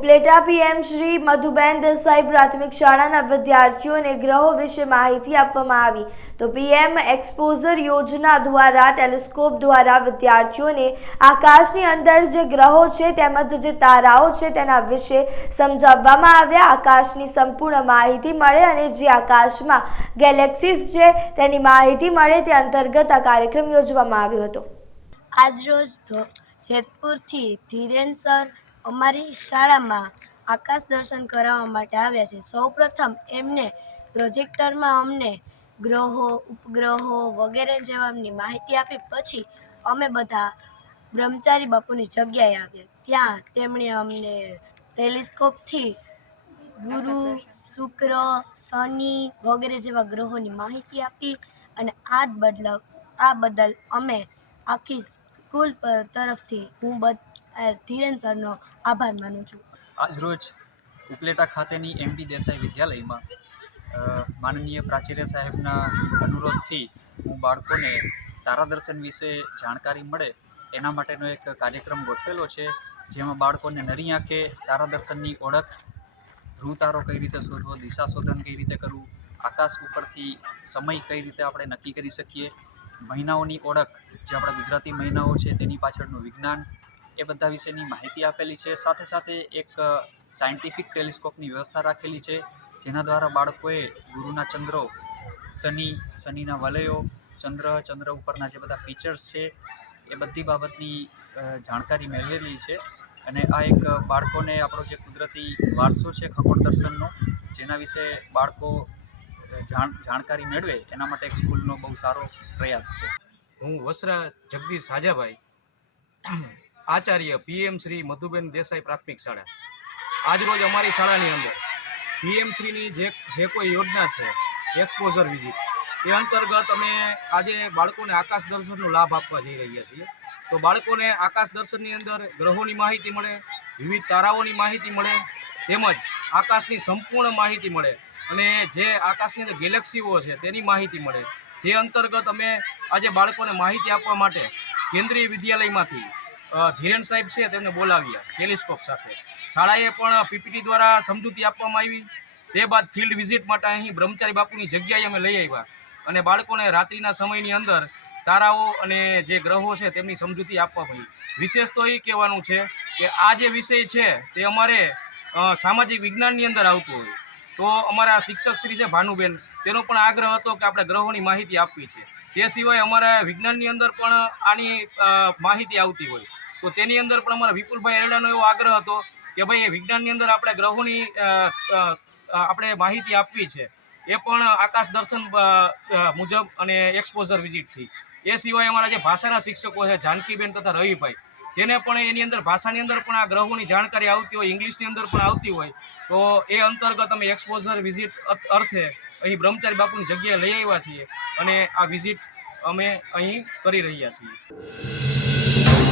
Upleta PM Shri Madhuben Desai પ્રાથમિક શાળાના વિદ્યાર્થીઓને ગ્રહો વિશે માહિતી આપવામાં આવી. તો પીએમ એક્સપોઝર યોજના દ્વારા ટેલિસ્કોપ દ્વારા વિદ્યાર્થીઓને આકાશની અંદર જે ગ્રહો છે, તેમજ જે તારાઓ છે, તેના વિશે સમજાવવામાં આવ્યા. આકાશની સંપૂર્ણ માહિતી મળે અને જે આકાશમાં ગેલેક્સીસ છે, તેની માહિતી મળે તે અંતર્ગત આ કાર્યક્રમ યોજવામાં આવ્યો હતો. આજરોજ જેતપુરથી ધીરેન સર અમારી શાળામાં આકાશ દર્શન કરાવવા માટે આવ્યા છે. સૌપ્રથમ એમને પ્રોજેક્ટરમાં અમને ગ્રહો, ઉપગ્રહો વગેરે જેવાની માહિતી આપી. પછી અમે બધા બ્રહ્મચારી બાપુની જગ્યાએ આવ્યા. ત્યાં તેમણે અમને ટેલિસ્કોપથી ગુરુ, શુક્ર, શનિ વગેરે જેવા ગ્રહોની માહિતી આપી અને આ જ બદલાવ આ બદલ અમે આખી સ્કૂલ તરફથી હું બધ ધીરેન સરનો આભાર માનું છું. આજરોજ ઉપલેટા ખાતેની એમડી દેસાઈ વિદ્યાલયમાં માનનીય પ્રાચાર્ય સાહેબના અનુરોધથી હું બાળકોને તારાદર્શન વિશે જાણકારી મળે એના માટેનો એક કાર્યક્રમ ગોઠવેલો છે, જેમાં બાળકોને નરી આંખે તારાદર્શનની ઓળખ ધ્રુવ તારો કઈ રીતે શોધવો દિશા શોધન કઈ રીતે કરવું, આકાશ ઉપરથી સમય કઈ રીતે આપણે નક્કી કરી શકીએ, મહિનાઓની ઓળખ, જે આપણા ગુજરાતી મહિનાઓ છે તેની પાછળનું વિજ્ઞાન એ બધા વિશેની માહિતી આપેલી છે. સાથે સાથે એક સાયન્ટિફિક ટેલિસ્કોપની વ્યવસ્થા રાખેલી છે, જેના દ્વારા બાળકોએ ગુરુના ચંદ્રો, શનિ, શનિના વલયો, ચંદ્ર ચંદ્ર ઉપરના જે બધા ફીચર્સ છે, એ બધી બાબતની જાણકારી મેળવેલી છે. અને આ એક બાળકોને આપણો જે કુદરતી વારસો છે, ખગોળ દર્શનનો, જેના વિશે બાળકો જાણ, જાણકારી મેળવે, એના માટે એક સ્કૂલનો બહુ સારો પ્રયાસ છે. હું વસરા જગદીશ હાજાભાઈ. આચાર્ય પીએમ શ્રી મધુબેન દેસાઈ પ્રાથમિક શાળા. આજરોજ અમારી શાળાની અંદર પીએમ શ્રીની જે જે કોઈ યોજના છે એક્સપોઝર વિઝિટ એ અંતર્ગત અમે આજે બાળકોને આકાશ દર્શનનો લાભ આપવા જઈ રહ્યા છીએ. તો બાળકોને આકાશ દર્શનની અંદર ગ્રહોની માહિતી મળે, વિવિધ તારાઓની માહિતી મળે, તેમજ આકાશની સંપૂર્ણ માહિતી મળે અને જે આકાશની અંદર ગેલેક્સીઓ છે તેની માહિતી મળે. તે અંતર્ગત અમે આજે બાળકોને માહિતી આપવા માટે કેન્દ્રીય વિદ્યાલયમાંથી ધીરેન સાહેબ છે તેમને બોલાવ્યા ટેલિસ્કોપ સાથે. શાળાએ પણ પીપીટી દ્વારા સમજૂતી આપવામાં આવી. તે બાદ ફિલ્ડ વિઝિટ માટે અહીં બ્રહ્મચારી બાપુની જગ્યાએ અમે લઈ આવ્યા અને બાળકોને રાત્રિના સમયની અંદર તારાઓ અને જે ગ્રહો છે તેમની સમજૂતી આપવા પડી વિશેષ તો એ કહેવાનું છે કે આ જે વિષય છે તે અમારે સામાજિક વિજ્ઞાનની અંદર આવતું હોય. તો અમારા શિક્ષક શ્રી છે ભાનુબેન, તેનો પણ આગ્રહ હતો કે આપણે ગ્રહોની માહિતી આપવી છે. તે સિવાય અમારા વિજ્ઞાનની અંદર પણ આની માહિતી આવતી હોય. તો તેની અંદર પણ અમારા વિપુલભાઈ એરડાનો એવો આગ્રહ હતો કે ભાઈ એ વિજ્ઞાનની અંદર આપણે ગ્રહોની આપણે માહિતી આપવી છે. એ પણ આકાશ દર્શન મુજબ અને એક્સપોઝર વિઝિટથી એ સિવાય અમારા જે ભાષાના શિક્ષકો છે, જાનકીબેન તથા રવિભાઈ તેને પણ એની અંદર ભાષાની અંદર પણ આ ગ્રહોની જાણકારી આવતી હોય, ઇંગ્લિશની અંદર પણ આવતી હોય, તો એ અંતર્ગત અમે એક્સપોઝર વિઝિટ અર્થે અહીં બ્રહ્મચારી બાપુની જગ્યાએ લઈ આવ્યા છીએ અને આ વિઝિટ અમે અહીં કરી રહ્યા છીએ.